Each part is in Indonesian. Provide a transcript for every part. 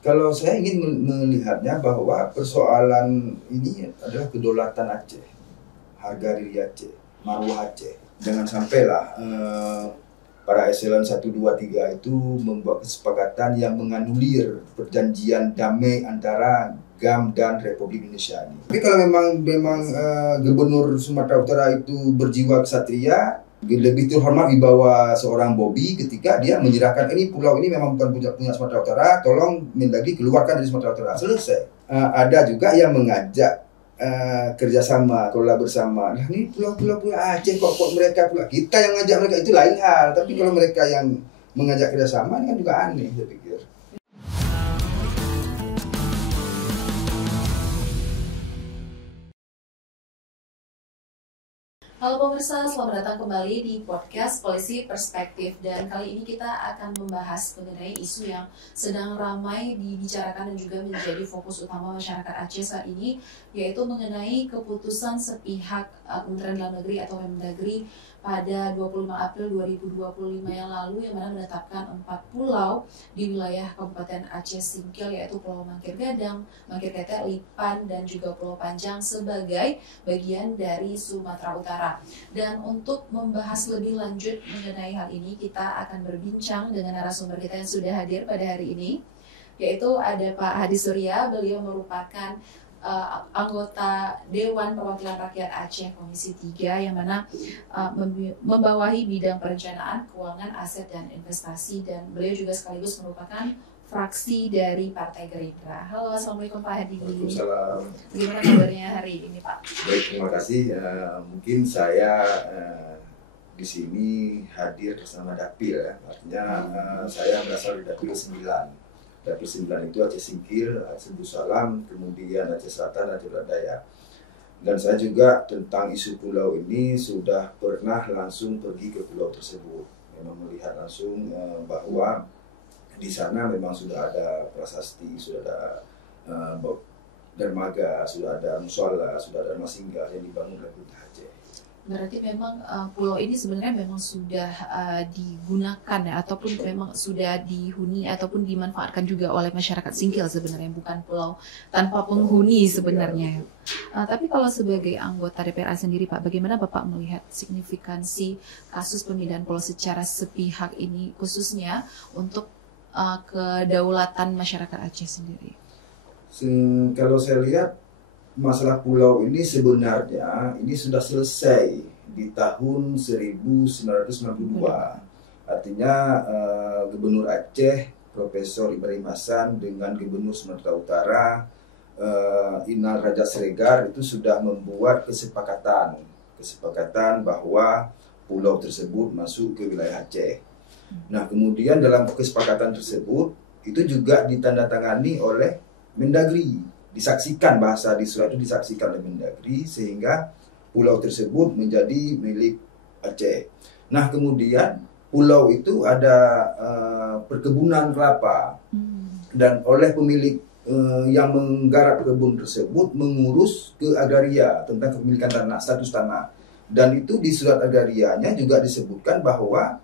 Kalau saya ingin melihatnya bahwa persoalan ini adalah kedaulatan Aceh, harga diri Aceh, marwah Aceh. Jangan sampailah para eselon 1, 2, 3 itu membuat kesepakatan yang menganulir perjanjian damai antara GAM dan Republik Indonesia ini. Tapi kalau memang Gubernur Sumatera Utara itu berjiwa kesatria, lebih terhormat di bawah seorang Bobby ketika dia menyerahkan ini pulau ini memang bukan punya Sumatera Utara, tolong Mendagri keluarkan dari Sumatera Utara. Selesai. Ada juga yang mengajak kerjasama, kelola bersama. Nah ini pulau-pulau Aceh kok mereka pula. Kita yang ngajak mereka itu lain hal. Tapi kalau mereka yang mengajak kerjasama ini kan juga aneh saya pikir. Halo pemirsa, selamat datang kembali di podcast Polisi Perspektif. Dan kali ini kita akan membahas mengenai isu yang sedang ramai dibicarakan dan juga menjadi fokus utama masyarakat Aceh saat ini, yaitu mengenai keputusan sepihak Kementerian Dalam Negeri atau Mendagri pada 25 April 2025 yang lalu, yang mana menetapkan 4 pulau di wilayah Kabupaten Aceh Singkil, yaitu Pulau Mangkir Gadang, Mangkir Tetek, Lipan, dan juga Pulau Panjang sebagai bagian dari Sumatera Utara. Dan untuk membahas lebih lanjut mengenai hal ini, kita akan berbincang dengan narasumber kita yang sudah hadir pada hari ini, yaitu ada Pak Hadi Surya. Beliau merupakan anggota Dewan Perwakilan Rakyat Aceh Komisi 3 yang mana membawahi bidang perencanaan, keuangan, aset, dan investasi, dan beliau juga sekaligus merupakan fraksi dari Partai Gerindra. Halo, Assalamualaikum Pak Hadi. Waalaikumsalam. Bagaimana kabarnya hari ini Pak? Baik, terima kasih. Mungkin saya di sini hadir bersama Dapil ya. Artinya saya berasal dari Dapil 9. Dapil 9 itu Aceh Singkil, Aceh Darussalam, kemudian Aceh Selatan, Aceh Daya. Dan saya juga tentang isu pulau ini sudah pernah langsung pergi ke pulau tersebut. Memang melihat langsung bahwa di sana memang sudah ada prasasti, sudah ada dermaga, sudah ada musola, sudah ada rumah singgah yang dibangun oleh pemerintah Aceh. Berarti memang pulau ini sebenarnya memang sudah digunakan ya, ataupun memang sudah dihuni ataupun dimanfaatkan juga oleh masyarakat Singkil sebenarnya, bukan pulau tanpa penghuni sebenarnya. Tapi kalau sebagai anggota DPRA sendiri Pak, bagaimana Bapak melihat signifikansi kasus pemindahan pulau secara sepihak ini, khususnya untuk kedaulatan masyarakat Aceh sendiri? Kalau saya lihat masalah pulau ini sebenarnya ini sudah selesai di tahun 1992. Artinya Gubernur Aceh Profesor Ibrahim Hasan dengan Gubernur Sumatera Utara Inal Raja Sregar itu sudah membuat kesepakatan bahwa pulau tersebut masuk ke wilayah Aceh. Nah, kemudian dalam kesepakatan tersebut itu juga ditandatangani oleh Mendagri, disaksikan, bahasa di surat itu disaksikan oleh Mendagri, sehingga pulau tersebut menjadi milik Aceh. Nah, kemudian pulau itu ada perkebunan kelapa, dan oleh pemilik yang menggarap kebun tersebut mengurus ke agraria tentang kepemilikan tanah, status tanah. Dan itu di surat agrarianya juga disebutkan bahwa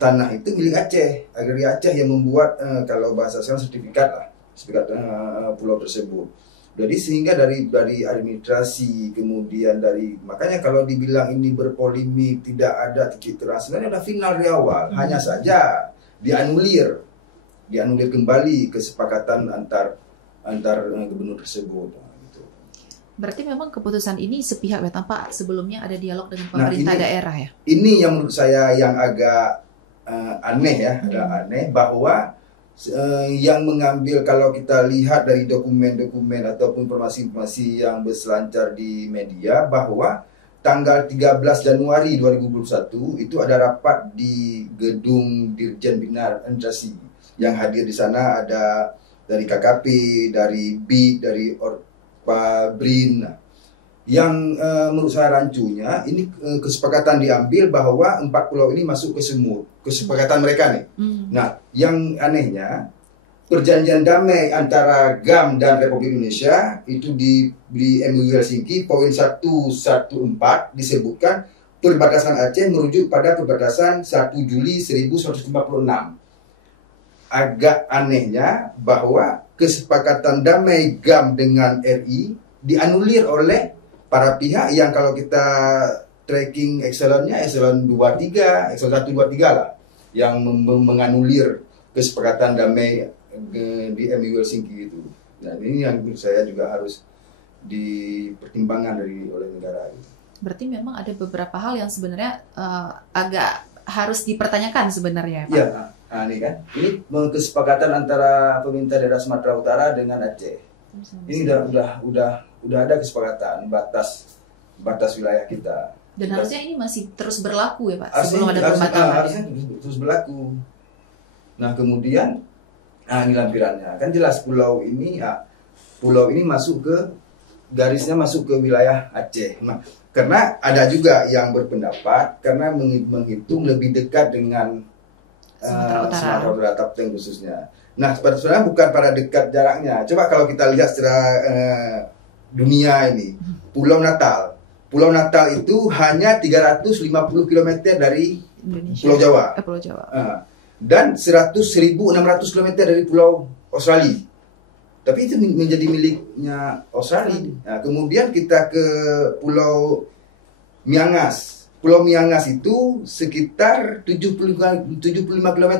tanah itu milik Aceh, agraria Aceh yang membuat kalau bahasa sekarang sertifikat pulau tersebut. Jadi sehingga dari administrasi, kemudian makanya kalau dibilang ini berpolemik, tidak ada titik terang, sebenarnya ada final di awal, hanya saja dianulir kembali kesepakatan antar gubernur tersebut. Gitu. Berarti memang keputusan ini sepihak ya, tanpa sebelumnya ada dialog dengan pemerintah daerah ya? Ini yang menurut saya yang agak aneh ya, agak aneh bahwa yang mengambil, kalau kita lihat dari dokumen-dokumen ataupun informasi-informasi yang berselancar di media, bahwa tanggal 13 Januari 2021 itu ada rapat di gedung Dirjen Bina Administrasi. Yang hadir di sana ada dari KKP, dari BID, dari Orpa BRIN. Yang menurut saya rancunya ini kesepakatan diambil bahwa 4 pulau ini masuk ke Sumut, kesepakatan mereka nih. Nah, yang anehnya perjanjian damai antara GAM dan Republik Indonesia itu di MOU Helsinki poin 114 disebutkan perbatasan Aceh merujuk pada perbatasan 1 Juli 1946. Agak anehnya bahwa kesepakatan damai GAM dengan RI dianulir oleh para pihak yang kalau kita tracking eselonnya eselon 23, eselon 1 2 3 lah yang menganulir kesepakatan damai di MU Helsinki itu. Nah, ini yang menurut saya juga harus dipertimbangkan oleh negara. Berarti memang ada beberapa hal yang sebenarnya agak harus dipertanyakan sebenarnya, Pak. Iya, nah, ini kan, ini kesepakatan antara pemerintah daerah Sumatera Utara dengan Aceh. Ini udah ada kesepakatan batas wilayah kita. Dan harusnya ini masih terus berlaku ya, Pak, sebelum ada pembatalan. Harusnya terus berlaku. Nah, kemudian ini lampirannya. Kan jelas pulau ini masuk ke garisnya masuk ke wilayah Aceh. Nah, karena ada juga yang berpendapat karena menghitung lebih dekat dengan Sumatera Utara Tapteng khususnya. Nah, sebenarnya bukan pada dekat jaraknya. Coba kalau kita lihat secara dunia ini, Pulau Natal. Pulau Natal itu hanya 350 km dari Indonesia. Pulau Jawa. Dan 1.600 km dari Pulau Australia. Tapi itu menjadi miliknya Australia. Nah, kemudian kita ke Pulau Miangas. Pulau Miangas itu sekitar 75 km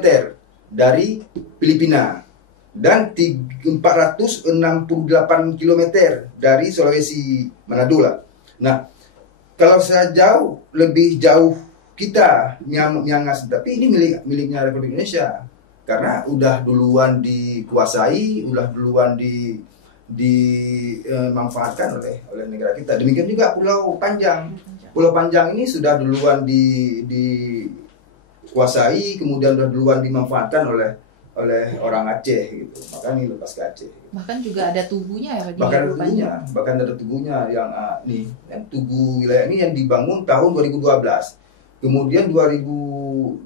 dari Filipina dan 468 km dari Sulawesi Manado lah. Nah, kalau lebih jauh kita Miangas, tapi ini miliknya Republik Indonesia karena udah duluan dikuasai, udah duluan dimanfaatkan oleh negara kita. Demikian juga Pulau Panjang. Pulau Panjang ini sudah duluan dikuasai, kemudian udah duluan dimanfaatkan oleh orang Aceh gitu. Maka ini lepas ke Aceh. Bahkan juga ada tubuhnya ya, bahkan ada tubuhnya yang yang tugu wilayah ini yang dibangun tahun 2012. Kemudian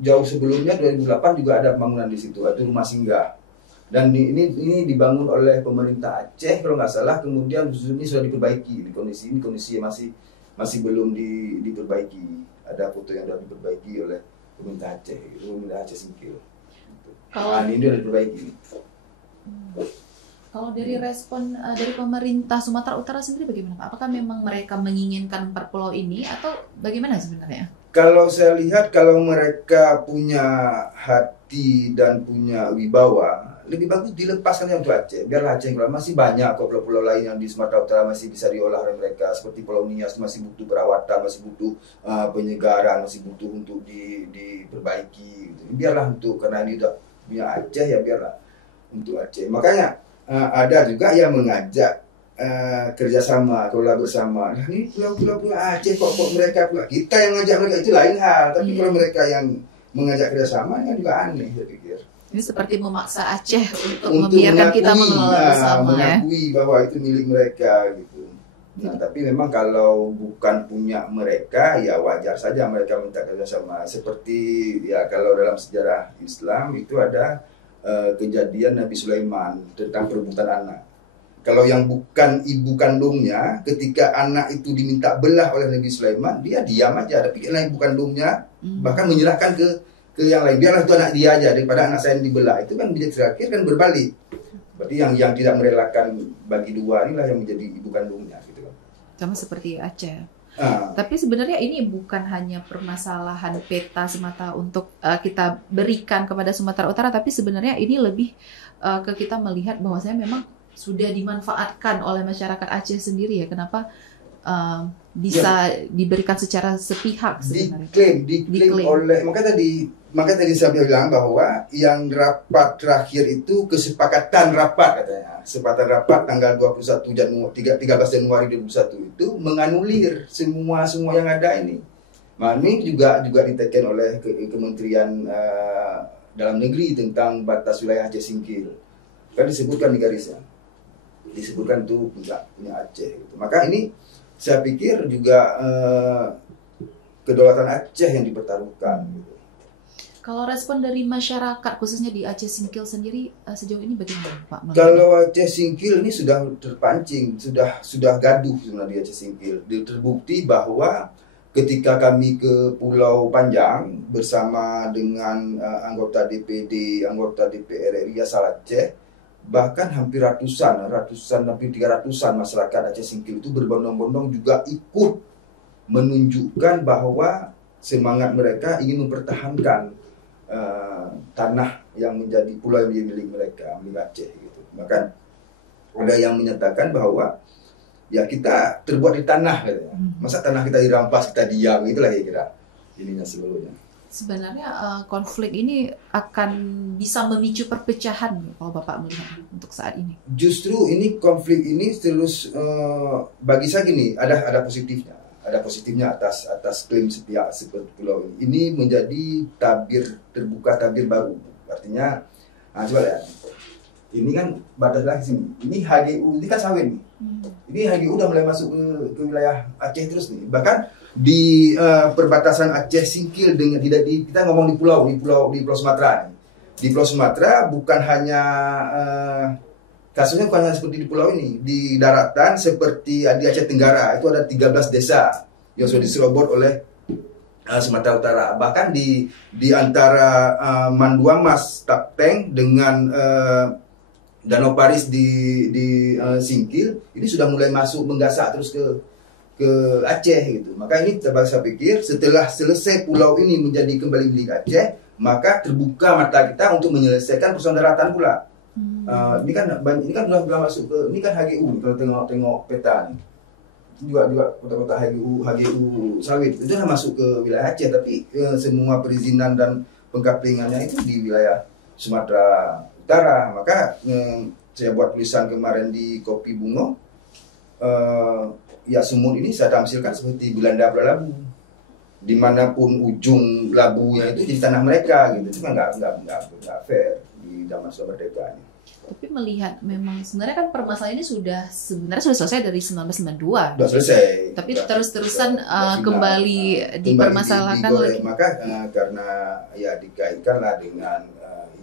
jauh sebelumnya 2008 juga ada pembangunan di situ, itu rumah singgah. Dan ini dibangun oleh pemerintah Aceh kalau nggak salah. Kemudian ini sudah diperbaiki. Kondisi masih belum diperbaiki. Ada foto yang sudah diperbaiki oleh pemerintah Aceh, pemerintah Aceh Singkil. Ini sudah diperbaiki. Kalau dari respon dari pemerintah Sumatera Utara sendiri bagaimana, Pak? Apakah memang mereka menginginkan per pulau ini atau bagaimana sebenarnya? Kalau saya lihat, kalau mereka punya hati dan punya wibawa, lebih bagus dilepaskan yang untuk Aceh. Biarlah Aceh yang masih banyak kok pulau-pulau lain yang di Sumatera Utara masih bisa diolah oleh mereka. Seperti Pulau Nias masih butuh perawatan, masih butuh penyegaran, masih butuh untuk diperbaiki. Gitu. Biarlah untuk, karena ini udah punya Aceh, ya biarlah untuk Aceh. Makanya ada juga yang mengajak kerjasama, kelola bersama. Nah, ini pulau-pulau Aceh kok mereka pula, kita yang mengajak mereka itu lain hal. Tapi kalau mereka yang mengajak kerjasama, ini juga aneh, saya pikir. Ini seperti memaksa Aceh untuk membiarkan kita mengelola bersama, mengakui bahwa itu milik mereka gitu. Nah, tapi memang kalau bukan punya mereka, ya wajar saja mereka minta kerjasama. Seperti ya kalau dalam sejarah Islam itu ada kejadian Nabi Sulaiman tentang perebutan anak. Kalau yang bukan ibu kandungnya, ketika anak itu diminta belah oleh Nabi Sulaiman, dia diam aja. Tapi karena ibu kandungnya bahkan menyerahkan ke yang lain. Biarlah itu anak dia aja daripada anak saya yang dibelah. Itu kan menjadi terakhir kan berbalik. Berarti yang tidak merelakan bagi dua inilah yang menjadi ibu kandungnya. Gitu. Sama seperti Aceh. Tapi sebenarnya ini bukan hanya permasalahan peta semata untuk kita berikan kepada Sumatera Utara, tapi sebenarnya ini lebih ke kita melihat bahwasanya memang sudah dimanfaatkan oleh masyarakat Aceh sendiri ya. Kenapa bisa diberikan secara sepihak sebenarnya? Diklaim oleh, makanya tadi saya bilang bahwa yang rapat terakhir itu kesepakatan rapat katanya. Kesepakatan rapat tanggal 13 Januari 2021 itu menganulir semua yang ada ini. Nah, ini juga diteken oleh Kementerian Dalam Negeri tentang batas wilayah Aceh Singkil. Kan disebutkan di garisnya. Disebutkan itu punya Aceh gitu. Maka ini saya pikir juga kedaulatan Aceh yang dipertaruhkan gitu. Kalau respon dari masyarakat khususnya di Aceh Singkil sendiri sejauh ini bagaimana, Pak? Kalau Aceh Singkil ini sudah terpancing, sudah gaduh sebenarnya di Aceh Singkil. Terbukti bahwa ketika kami ke Pulau Panjang bersama dengan anggota DPD, anggota DPR RI asal Aceh, bahkan hampir ratusan hampir 300-an masyarakat Aceh Singkil itu berbondong-bondong juga ikut menunjukkan bahwa semangat mereka ingin mempertahankan tanah yang menjadi pulau yang menjadi milik mereka, milik Aceh gitu. Bahkan ada yang menyatakan bahwa ya kita terbuat di tanah katanya. Masa tanah kita dirampas, kita diam, itulah kira-kira ininya seluruhnya. Sebenarnya konflik ini akan bisa memicu perpecahan kalau Bapak melihat untuk saat ini. Justru ini konflik ini terus bagi saya gini, ada positifnya. Ada positifnya atas klaim sepihak seperti pulau ini. Ini menjadi terbuka tabir baru. Artinya, coba lihat. Ini kan batas lagi sini. Ini HGU, ini kan sawit nih. Ini HGU udah mulai masuk ke wilayah Aceh terus nih. Bahkan di perbatasan Aceh Singkil dengan kita ngomong di pulau Sumatera nih. Di pulau Sumatera bukan hanya kasusnya bukan hanya seperti di pulau ini. Di daratan seperti di Aceh Tenggara itu ada 13 desa yang sudah diserobot oleh Sumatera Utara. Bahkan di antara Manduang Mas Tapteng dengan Danau Paris di Singkil ini sudah mulai masuk menggasak terus ke Aceh gitu. Maka ini saya pikir setelah selesai pulau ini menjadi kembali milik Aceh, maka terbuka mata kita untuk menyelesaikan persoalan daratan pula. Ini kan sudah masuk ke ini kan HGU kalau tengok peta nih. Juga kota-kota HGU sawit itu sudah masuk ke wilayah Aceh, tapi semua perizinan dan pengkaplingannya itu di wilayah Sumatera Utara. Maka saya buat tulisan kemarin di Kopi Bungo, ya Sumut ini saya tamsilkan seperti Belanda Labu, dimanapun ujung labunya itu jadi tanah mereka gitu. Itu kan nggak fair di zaman merdeka ini. Tapi melihat memang sebenarnya kan permasalahan ini sudah selesai dari 1992. Sudah selesai. Tapi terus-terusan kembali dipermasalahkan lagi. Maka karena ya dikaitkanlah dengan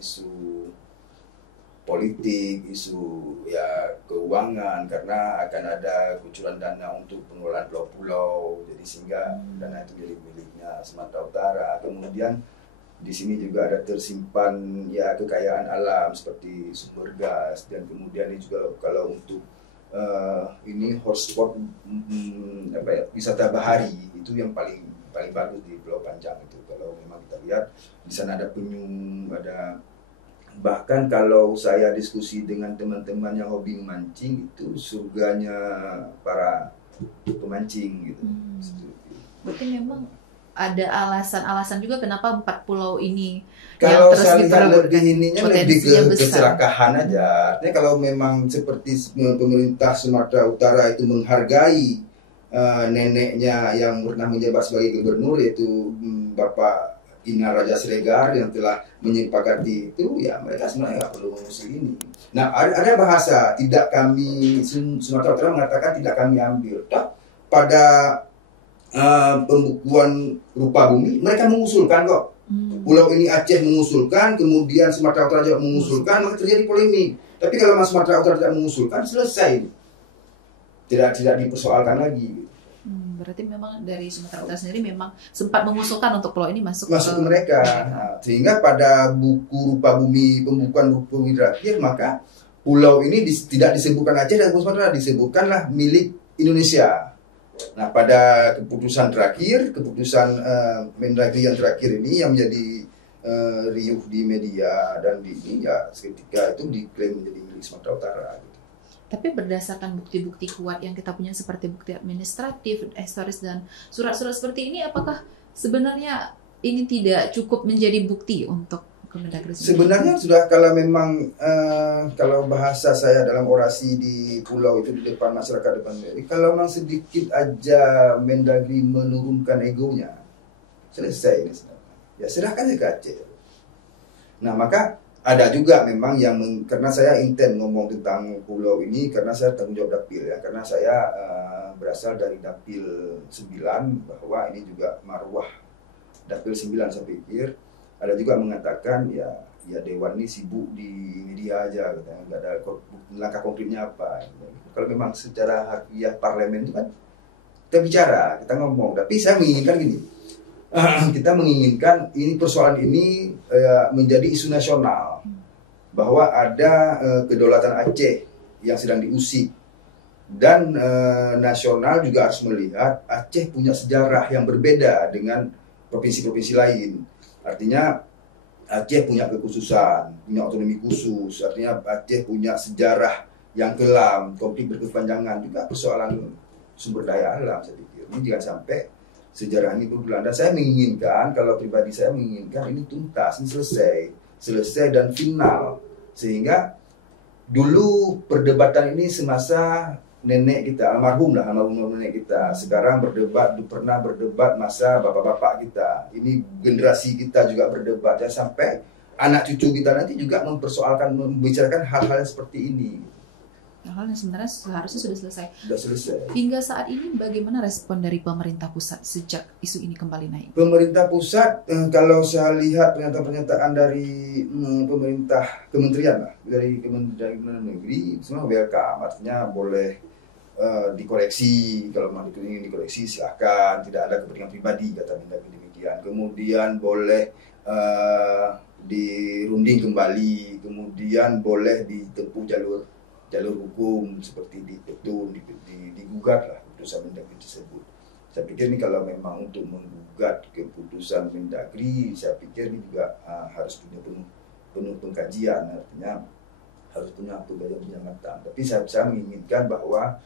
isu politik, isu ya keuangan, karena akan ada kucuran dana untuk pengelolaan pulau-pulau, jadi sehingga dana itu miliknya Sumatera Utara. Kemudian di sini juga ada tersimpan ya kekayaan alam seperti sumber gas, dan kemudian ini juga kalau untuk ini hotspot wisata bahari itu yang paling bagus di Pulau Panjang itu. Kalau memang kita lihat di sana ada penyu, ada bahkan kalau saya diskusi dengan teman-teman yang hobi memancing itu surganya para pemancing gitu. Berarti memang ada alasan juga kenapa 4 pulau ini kalau yang terus saya lihat lebih ininya lebih ke keserakahan aja. Artinya kalau memang seperti pemerintah Sumatera Utara itu menghargai neneknya yang pernah menjabat sebagai gubernur, yaitu Bapak Ina Raja Sregar yang telah menyepakati itu, ya mereka sebenarnya nggak perlu mengusir ini. Nah, ada bahasa tidak kami Sumatera Utara mengatakan tidak kami ambil. Pada pembukuan rupa bumi mereka mengusulkan kok. Pulau ini Aceh mengusulkan, kemudian Sumatera Utara juga mengusulkan, maka terjadi polemik. Tapi kalau Sumatera Utara tidak mengusulkan, selesai. Tidak dipersoalkan lagi. Berarti memang dari Sumatera Utara sendiri memang sempat mengusulkan untuk pulau ini masuk ke mereka. Nah, sehingga pada buku rupa bumi, pembukuan rupa bumi terakhir, maka pulau ini tidak disebutkan Aceh dan Sumatera, disebutkanlah milik Indonesia. Nah, pada keputusan Mendagri yang terakhir ini yang menjadi riuh di media dan ini ya seketika itu diklaim menjadi milik Sumatera Utara. Gitu. Tapi berdasarkan bukti-bukti kuat yang kita punya seperti bukti administratif, historis dan surat-surat seperti ini, apakah sebenarnya ini tidak cukup menjadi bukti untuk Kemendagri sendiri? Sebenarnya sudah, kalau memang kalau bahasa saya dalam orasi di pulau itu di depan masyarakat depan, kalau memang sedikit aja Mendagri menurunkan egonya, selesai ini sebenarnya. Ya serahkan aja ke Aceh. Nah, maka ada juga memang yang karena saya intent ngomong tentang pulau ini karena saya tanggung jawab dapil ya, karena saya berasal dari dapil 9, bahwa ini juga marwah dapil 9 saya pikir. Ada juga mengatakan ya Dewan ini sibuk di media aja, katanya nggak ada langkah konkretnya apa. Kalau memang secara harfiah parlemen itu kan kita bicara, kita ngomong. Tapi saya menginginkan gini, kita menginginkan ini persoalan ini menjadi isu nasional. bahwa ada kedaulatan Aceh yang sedang diusik, dan nasional juga harus melihat Aceh punya sejarah yang berbeda dengan provinsi-provinsi lain. Artinya Aceh punya kekhususan, punya otonomi khusus, artinya Aceh punya sejarah yang kelam, konflik berkepanjangan, juga persoalan sumber daya alam. Saya pikir ini jangan sampai sejarah ini berulang. Dan saya menginginkan, kalau pribadi saya menginginkan ini tuntas, ini selesai dan final, sehingga dulu perdebatan ini semasa nenek kita, almarhum nenek kita. Sekarang pernah berdebat masa bapak-bapak kita. Ini generasi kita juga berdebat. Dan sampai anak cucu kita nanti juga membicarakan hal-hal yang seperti ini. Hal yang sebenarnya seharusnya sudah selesai. Sudah selesai. Hingga saat ini bagaimana respon dari pemerintah pusat sejak isu ini kembali naik? Pemerintah pusat, kalau saya lihat pernyataan dari pemerintah kementerian lah, dari Kementerian Negeri, semua welcome. Artinya boleh dikoreksi, kalau memang ingin dikoreksi silahkan, tidak ada kepentingan pribadi, kata Mendagri demikian. Kemudian boleh dirunding kembali, kemudian boleh ditempuh jalur hukum seperti dipetun, digugat lah keputusan Mendagri tersebut. Saya pikir ini kalau memang untuk menggugat keputusan Mendagri, saya pikir ini juga harus punya penuh pengkajian, artinya harus punya upaya yang matang. Tapi saya menginginkan bahwa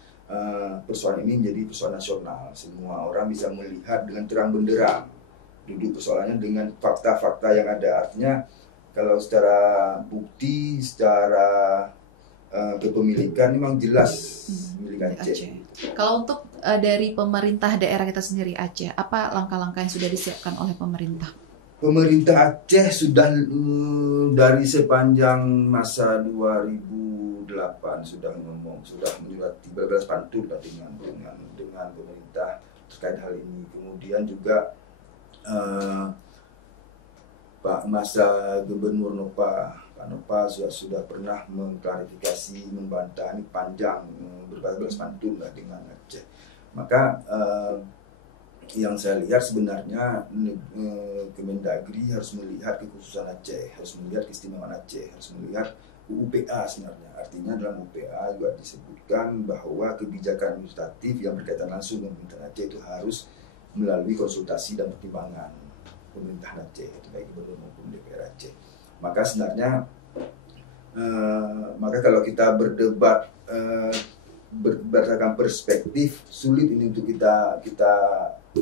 persoalan ini menjadi persoalan nasional. Semua orang bisa melihat dengan terang benderang duduk persoalannya dengan fakta-fakta yang ada. Artinya kalau secara bukti, secara kepemilikan memang jelas milik Aceh. Kalau untuk dari pemerintah daerah kita sendiri Aceh, apa langkah-langkah yang sudah disiapkan oleh pemerintah? Pemerintah Aceh sudah dari sepanjang masa 2008 sudah menyurati berbagai pantun dengan pemerintah terkait hal ini. Kemudian juga Pak Masa Gubernur Pak Nopa sudah pernah mengklarifikasi, membantah, ini panjang berbagai pantun dengan Aceh. Maka yang saya lihat sebenarnya Kemendagri harus melihat kekhususan Aceh, harus melihat keistimewaan Aceh, harus melihat UPA sebenarnya. Artinya dalam UPA juga disebutkan bahwa kebijakan administratif yang berkaitan langsung dengan pemerintahan Aceh itu harus melalui konsultasi dan pertimbangan pemerintahan Aceh, itu baik gubernur maupun DPR Aceh. Maka sebenarnya kalau kita berdebat berdasarkan perspektif, sulit ini untuk kita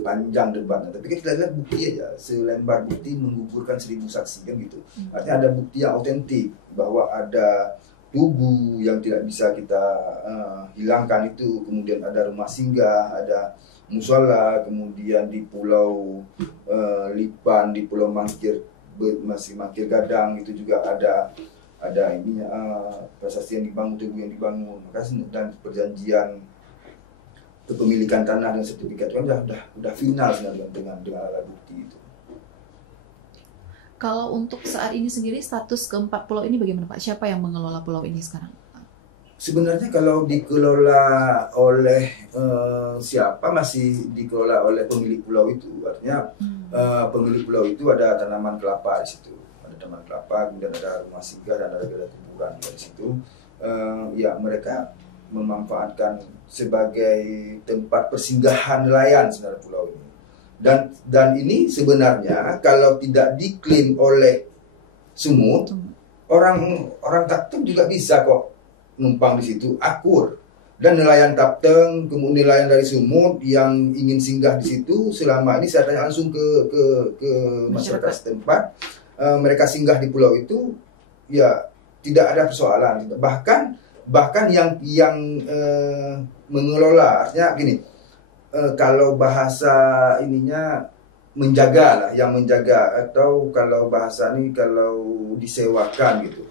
panjang debatnya. Tapi kita lihat bukti aja, selembar bukti menggugurkan 1000 saksi kan gitu. Artinya ada bukti yang otentik bahwa ada tugu yang tidak bisa kita hilangkan itu, kemudian ada rumah singgah, ada musola, kemudian di Pulau Lipan, di Pulau Mangkir, masih Mangkir Gadang itu juga ada prasasti yang dibangun, tugu yang dibangun. Maka dan perjanjian kepemilikan tanah dan sertifikat kan udah final sebenarnya dengan alat bukti itu. Kalau untuk saat ini sendiri status keempat pulau ini bagaimana Pak? Siapa yang mengelola pulau ini sekarang? Sebenarnya kalau dikelola oleh siapa, masih dikelola oleh pemilik pulau itu. Artinya pemilik pulau itu ada tanaman kelapa di situ. Ada tanaman kelapa, kemudian ada rumah singgah dan ada kuburan di situ. Ya mereka memanfaatkan sebagai tempat persinggahan nelayan sebenarnya pulau ini. Dan ini sebenarnya kalau tidak diklaim oleh Sumut, orang Tapteng juga bisa kok numpang di situ, akur. Dan nelayan Tapteng, kemudian nelayan dari Sumut yang ingin singgah di situ, selama ini saya tanya langsung ke masyarakat setempat, mereka singgah di pulau itu, ya tidak ada persoalan. Bahkan yang mengelola, artinya gini, kalau bahasa ininya menjaga lah, yang menjaga, atau kalau bahasa ini kalau disewakan gitu,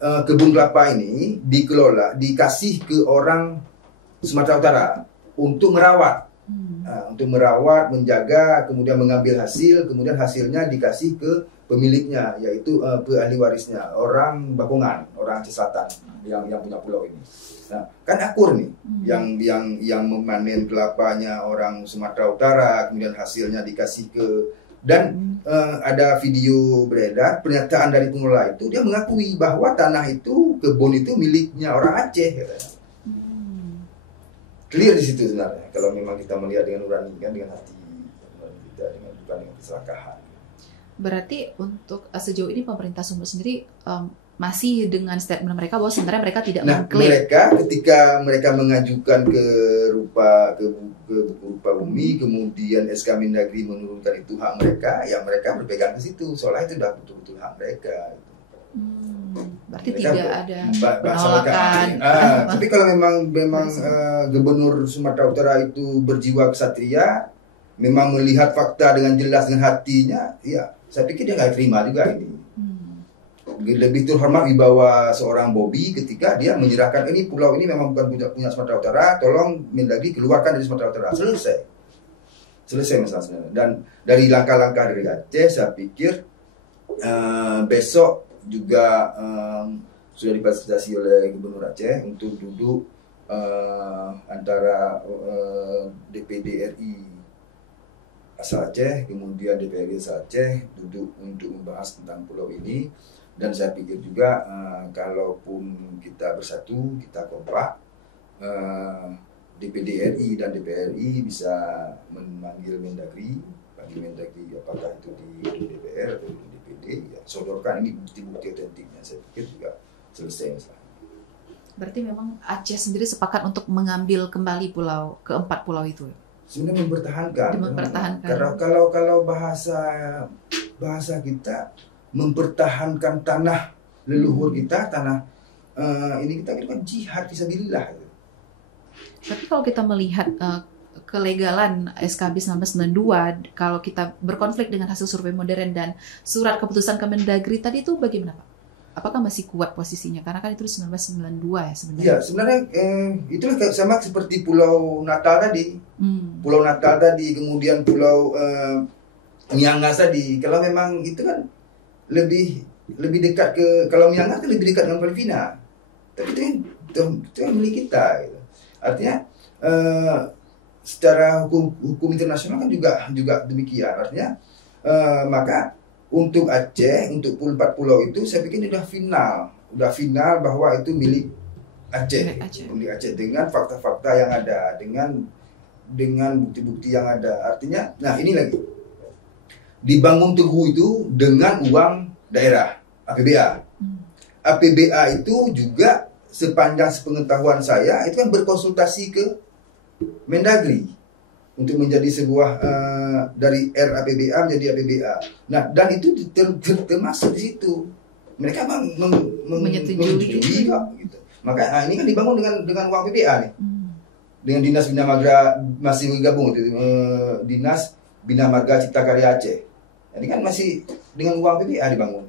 kebun kelapa ini dikelola, dikasih ke orang Sumatera Utara untuk merawat, menjaga, kemudian mengambil hasil, kemudian hasilnya dikasih ke pemiliknya, yaitu ahli warisnya, orang Bakongan, orang Aceh Selatan yang punya pulau ini. Nah, kan akur nih, yang memanen kelapanya orang Sumatera Utara, kemudian hasilnya dikasih ke Dan ada video beredar, pernyataan dari pengelola itu, dia mengakui bahwa tanah itu, kebun itu miliknya orang Aceh katanya. Clear di situ sebenarnya. Kalau memang kita melihat dengan nurani, kan dengan hati nurani kita, bukan dengan keserakahan. Berarti untuk sejauh ini pemerintah Sumber sendiri masih dengan statement mereka bahwa sebenarnya mereka tidak mengklaim. Mereka ketika mereka mengajukan ke rupa bumi, kemudian SK Mendagri menurunkan itu hak mereka, ya mereka berpegang ke situ, soalnya itu sudah betul-betul hak mereka. Berarti mereka tidak ada penolakan. Tapi kalau memang Gubernur Sumatera Utara itu berjiwa kesatria, memang melihat fakta dengan jelas dengan hatinya, ya saya pikir dia nggak terima juga ini. Lebih terhormat di bawah seorang Bobby ketika dia menyerahkan ini pulau ini memang bukan punya Sumatera Utara, tolong Mendagri keluarkan dari Sumatera Utara. Selesai masalahnya. Dan dari langkah-langkah dari Aceh, saya pikir besok juga sudah difasilitasi oleh Gubernur Aceh untuk duduk antara DPD RI asal Aceh, kemudian DPRD asal Aceh duduk untuk membahas tentang pulau ini. Dan saya pikir juga kalaupun kita bersatu, kita kompak, DPD RI dan DPR RI bisa memanggil Mendagri, panggil Mendagri apakah itu di DPR atau di DPD, ya sodorkan ini bukti-bukti otentiknya. Saya pikir juga selesai masalah. Berarti memang Aceh sendiri sepakat untuk mengambil kembali keempat pulau itu. Sebenarnya mempertahankan. Karena kalau bahasa kita mempertahankan tanah leluhur kita, tanah ini kita kan jihad fisabilillah. Tapi kalau kita melihat kelegalan SKB 1992, kalau kita berkonflik dengan hasil survei modern dan surat keputusan Kemendagri tadi itu bagaimana Pak? Apakah masih kuat posisinya? Karena kan itu 1992 ya sebenarnya. Iya, sebenarnya itulah sama seperti Pulau Natal tadi. Pulau Natal tadi, kemudian Pulau Miangas tadi. Kalau memang itu kan lebih dekat ke, kalau Miangas kan lebih dekat dengan Filipina. Tapi itu yang milik kita. Gitu. Artinya secara hukum internasional kan juga demikian. Artinya maka untuk Aceh, untuk 4 pulau itu saya pikir sudah final bahwa itu milik Aceh. Milik Aceh dengan fakta-fakta yang ada, dengan bukti-bukti yang ada. Artinya, nah ini lagi dibangun Teguh itu dengan uang daerah APBA. APBA itu juga sepanjang sepengetahuan saya itu kan berkonsultasi ke Mendagri untuk menjadi sebuah dari RAPBA menjadi APBA. Nah, dan itu termasuk di situ. Mereka menyetujui kok gitu. Maka ini kan dibangun dengan uang APBA nih. Dengan Dinas Bina Marga masih bergabung Dinas Bina Marga Cipta Karya Aceh. Ini kan masih dengan uang APBA dibangun.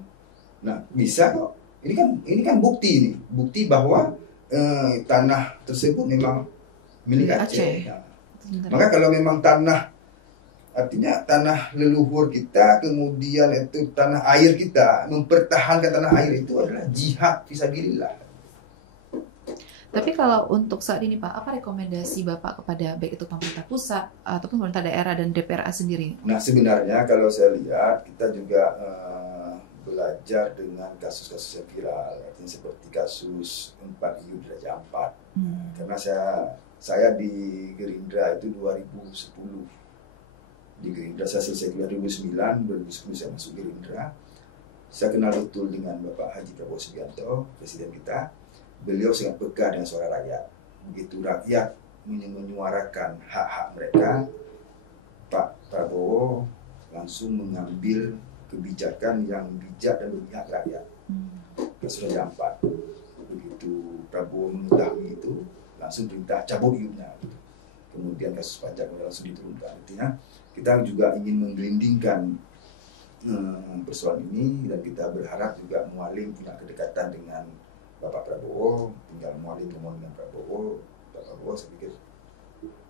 Nah, bisa kok. Ini kan bukti bahwa tanah tersebut memang milik Aceh. Nah, maka kalau memang artinya tanah leluhur kita, kemudian itu tanah air kita, mempertahankan tanah air itu adalah jihad fisabilillah. Tapi kalau untuk saat ini Pak, apa rekomendasi Bapak kepada baik itu pemerintah pusat ataupun pemerintah daerah dan DPRA sendiri? Nah sebenarnya kalau saya lihat kita juga belajar dengan kasus-kasus yang viral, artinya seperti kasus 4 IU di Raja Ampat. Karena saya di Gerindra itu 2010. Di Gerindra saya selesai kuliah 2009 saya masuk Gerindra. Saya kenal betul dengan Bapak Haji Prabowo Subianto, Presiden kita. Beliau sangat peka dengan suara rakyat. Begitu rakyat menyuarakan hak-hak mereka, Pak Prabowo langsung mengambil kebijakan yang bijak dan berpihak rakyat. Kasus Raja Ampat. Begitu Prabowo mengetahui itu, langsung perintah cabut IU-nya. Kemudian kasus pajak langsung diturunkan. Artinya kita juga ingin menggelindingkan persoalan ini dan kita berharap juga Mualim punya kedekatan dengan Bapak Prabowo, tinggal Mualim ngomong dengan Prabowo, Pak Prabowo saya pikir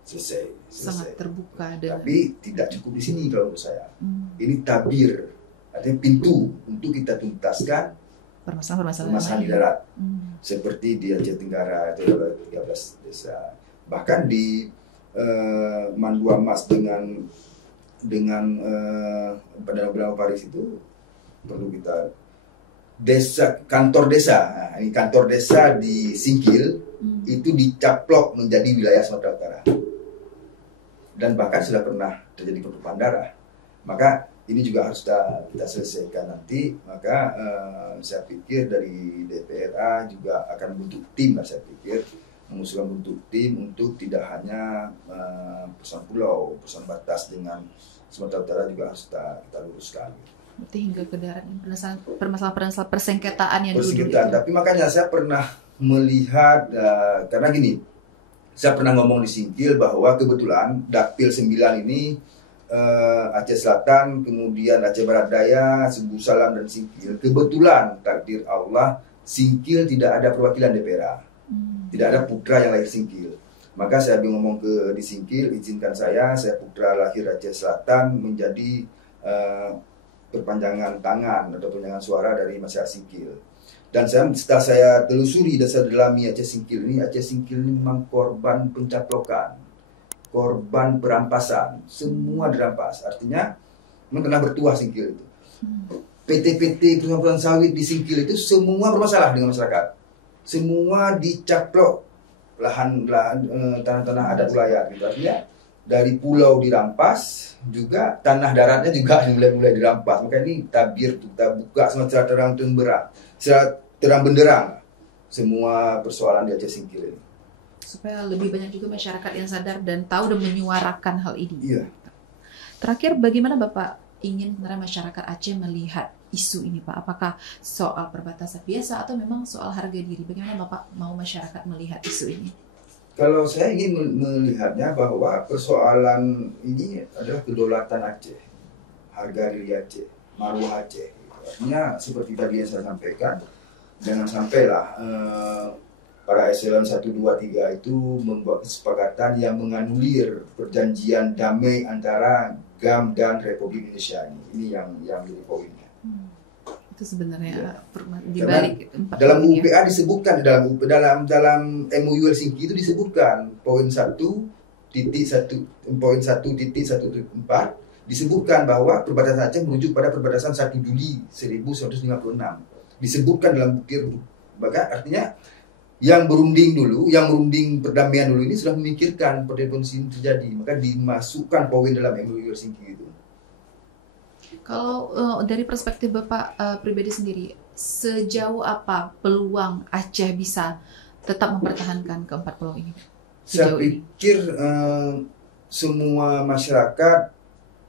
selesai. Sangat terbuka. Tapi tidak cukup di sini kalau menurut saya. Ini tabir, artinya pintu untuk kita tuntaskan permasalahan di darat. Seperti di Aceh Tenggara itu ada 13 desa. Bahkan di Mandua Mas dengan dengan pada beberapa Paris itu perlu kita kantor desa. Nah, ini kantor desa di Singkil itu dicaplok menjadi wilayah Sumatera Utara. Dan bahkan sudah pernah terjadi pertumpahan darah. Maka ini juga harus kita selesaikan nanti. Maka saya pikir dari DPRA juga akan bentuk tim, saya pikir mengusulkan bentuk tim untuk tidak hanya persoalan pulau, persoalan batas dengan Sumatera Utara juga harus kita luruskan. Berarti hingga ke darat permasalahan persengketaan yang dulu. Tapi makanya saya pernah melihat, karena gini, saya pernah ngomong di Singkil bahwa kebetulan Dapil 9 ini Aceh Selatan, kemudian Aceh Barat Daya, Sebu Salam dan Singkil. Kebetulan takdir Allah Singkil tidak ada perwakilan DPRA. Tidak ada putra yang lahir Singkil. Maka saya ngomong di Singkil, izinkan saya putra lahir Aceh Selatan menjadi perpanjangan tangan atau perpanjangan suara dari masyarakat Singkil. Dan setelah saya telusuri dan saya dalami Aceh Singkil ini memang korban pencaplokan, korban perampasan, semua dirampas. Artinya memang pernah bertuah Singkil itu. PT-PT perusahaan sawit di Singkil itu semua bermasalah dengan masyarakat. Semua dicaplok lahan tanah-tanah adat ulayat gitu. Artinya dari pulau dirampas, juga tanah daratnya juga mulai dirampas. Maka ini tabir kita buka secara terang benderang semua persoalan di Aceh Singkil ini. Supaya lebih banyak juga masyarakat yang sadar dan tahu dan menyuarakan hal ini. Iya. Terakhir, bagaimana Bapak ingin masyarakat Aceh melihat isu ini, Pak? Apakah soal perbatasan biasa atau memang soal harga diri? Bagaimana Bapak mau masyarakat melihat isu ini? Kalau saya ingin melihatnya bahwa persoalan ini adalah kedaulatan Aceh, harga diri Aceh, marwah Aceh. Artinya seperti tadi yang saya sampaikan, jangan sampailah para eselon 1, 2, 3 itu membuat kesepakatan yang menganulir perjanjian damai antara GAM dan Republik Indonesia ini. Ini yang jadi poinnya. Itu sebenarnya ya. Di balik dalam UPA disebutkan dalam MOU Helsinki itu disebutkan poin 1.1.14 disebutkan bahwa perbatasan Aceh merujuk pada perbatasan 1 Juli 1956. Disebutkan dalam bukir. Maka artinya yang berunding perdamaian dulu ini sudah memikirkan potensi ini terjadi. Maka dimasukkan poin dalam MOU Helsinki itu. Kalau dari perspektif Bapak pribadi sendiri, sejauh apa peluang Aceh bisa tetap mempertahankan keempat pulau ini? Saya pikir semua masyarakat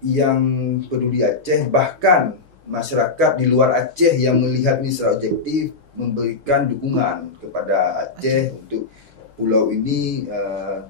yang peduli Aceh, bahkan masyarakat di luar Aceh yang melihat ini secara objektif, memberikan dukungan kepada Aceh untuk pulau ini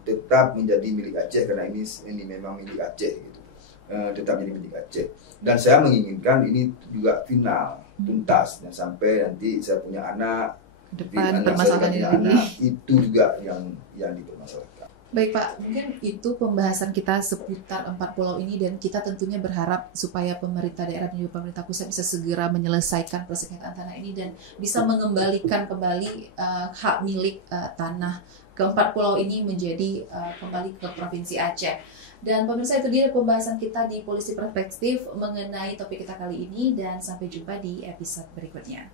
tetap menjadi milik Aceh, karena ini memang milik Aceh gitu. Tetap jadi milik Aceh. Dan saya menginginkan ini juga final, tuntas, dan sampai nanti saya punya anak, depan permasalahan ini itu juga yang dipermasalahkan. Baik Pak, mungkin itu pembahasan kita seputar 4 pulau ini, dan kita tentunya berharap supaya pemerintah daerah dan juga pemerintah pusat bisa segera menyelesaikan persengketaan tanah ini dan bisa mengembalikan kembali hak milik tanah keempat pulau ini menjadi kembali ke Provinsi Aceh. Dan pemirsa, itu dia pembahasan kita di Polisi Perspektif mengenai topik kita kali ini, dan sampai jumpa di episode berikutnya.